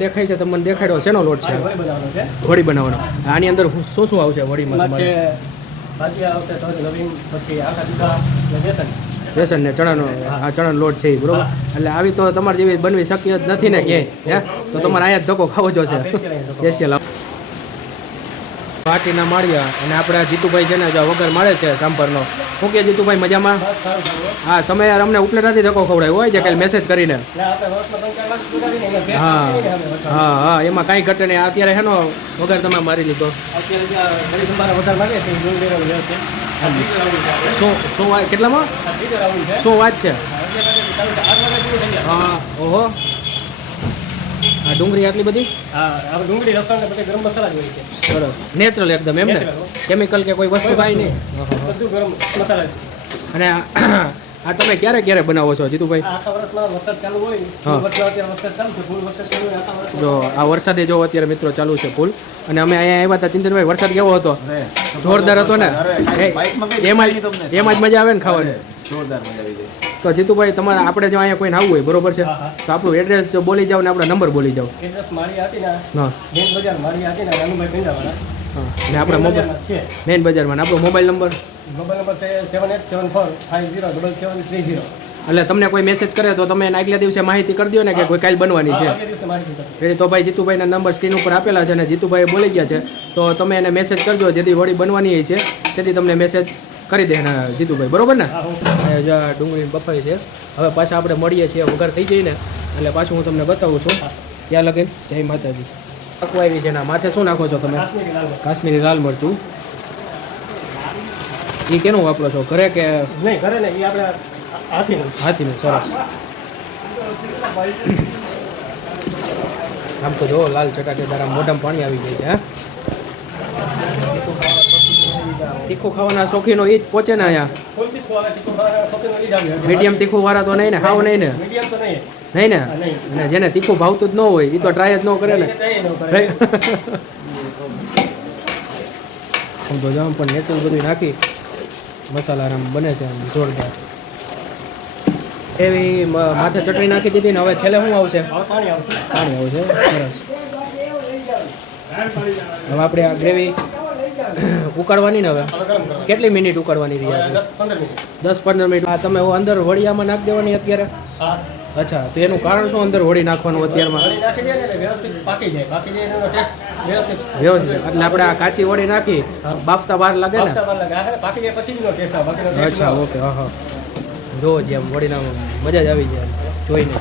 દેખાય છે તમને દેખાડ્યો શેનો લોટ છે? વડી બનાવવાનો. આની અંદર શું શું આવશે વડીમાં? બેસન ને ચણાનો ચણાનો લોટ છે બરોબર. એટલે આવી તો તમારે જેવી બનવી શક્ય જ નથી ને ક્યાંય, તો તમારે અહીંયા જ ધક્કો ખાવો જો છે સ્પેશિયલ. પાટીના માળિયા અને આપણા જીતુભાઈ છે ને જો વગર મળે છે સાંભરનો. શું કે જીતુભાઈ મજામાં? હા, તમે યાર અમને ઉપલેટાથી ધક્કો ખવડાવ્યો હોય છે કાલે મેસેજ કરીને. હા હા હા, એમાં કાંઈ ઘટે નહીં. અત્યારે હેનો વગર તમે મારી લીધો. શું કેટલામાં શું વાત છે? હા ઓહો, આ ડુંગળી આટલી બધી? હા, ડુંગળી લસણ ને પછી ગરમ મસાલા જ હોય છે. સરસ, નેચરલ એકદમ એમ ને? કેમિકલ કે કોઈ વસ્તુ કાંઈ નહીં? બધું ગરમ મસાલા. અને આ તમે ક્યારે ક્યારે બનાવો છો જીતુભાઈ? જો આ વરસાદે જો અત્યારે મિત્રો ચાલુ છે ફૂલ. અને અમે અહીંયા આવ્યા હતા ચિંતનભાઈ, વરસાદ કેવો હતો? જોરદાર હતો ને? એમાં જ મજા આવે ને ખાવાની. તો જીતુભાઈ તમારે આપણે જો અહીંયા કોઈને આવવું હોય બરોબર છે તો આપણું એડ્રેસ બોલી જાવ ને આપણા નંબર બોલી જાવ. ને આપણા મોબાઈલ મેઇન બજારમાં આપણો મોબાઈલ નંબર છે 7874507730. એટલે તમને કોઈ મેસેજ કરે તો તમે એને આગલા દિવસે માહિતી કરી દો ને કે કોઈ કાલ બનવાની છે. એટલે તો ભાઈ જીતુભાઈના નંબર સ્ક્રીન ઉપર આપેલા છે અને જીતુભાઈ બોલી ગયા છે તો તમે એને મેસેજ કરજો. જેથી વળી બનવાની છે તેથી તમને મેસેજ કરી દે જીતુભાઈ બરોબર ને? ડુંગળી બફાઈ છે. હવે પાછા આપણે મળીએ છીએ વઘાર થઈ જઈને એટલે પાછું હું તમને બતાવું છું. ત્યાં લગીને જય માતાજી. પકવાવી છે એના માથે શું નાખો છો તમે? કાશ્મીરી લાલ મરચું. એ કેનું વાપરો છો? ઘરે કે નહીં? ઘરે ને, એ આપણે હાથીનું. સરસ. આમ તો જો લાલ ચટાકેદાર મોઢામાં પાણી આવી ગયું છે. હા, તીખું ખાવાના શોખીનો એ જ પહોંચે ને અહીંયા? મીડિયમ તીખું વાળા તો નહીં ને? હાવ નહીં ને? નહીં ને? અને જેને તીખું ભાવતું જ ન હોય એ તો ટ્રાય જ ન કરે ને. આમ તો જામ પણ નેચરલ બધું નાખી મસાલા આમ બને છે આમ જોરદાર. એવી માથે ચટણી નાખી દીધી ને હવે છેલ્લે શું આવશે? પાણી આવશે. સરસ. હવે આપણે આ ગ્રેવી ઉકાળવાની ને? હવે કેટલી મિનિટ ઉકાળવાની રહી? 10-15 મિનિટ. હા, તમે અંદર વડિયામાં નાખી દેવાની અત્યારે? અચ્છા, તો એનું કારણ શું અંદર વડી નાખવાનું અત્યારમાં? વ્યવસ્થિત. એટલે આપણે આ કાચી વડી નાખી બાફતા વાર લાગે ને? અચ્છા, ઓકે. હા હા, જો જેમ વડીના મજા જ આવી જાય જોઈને.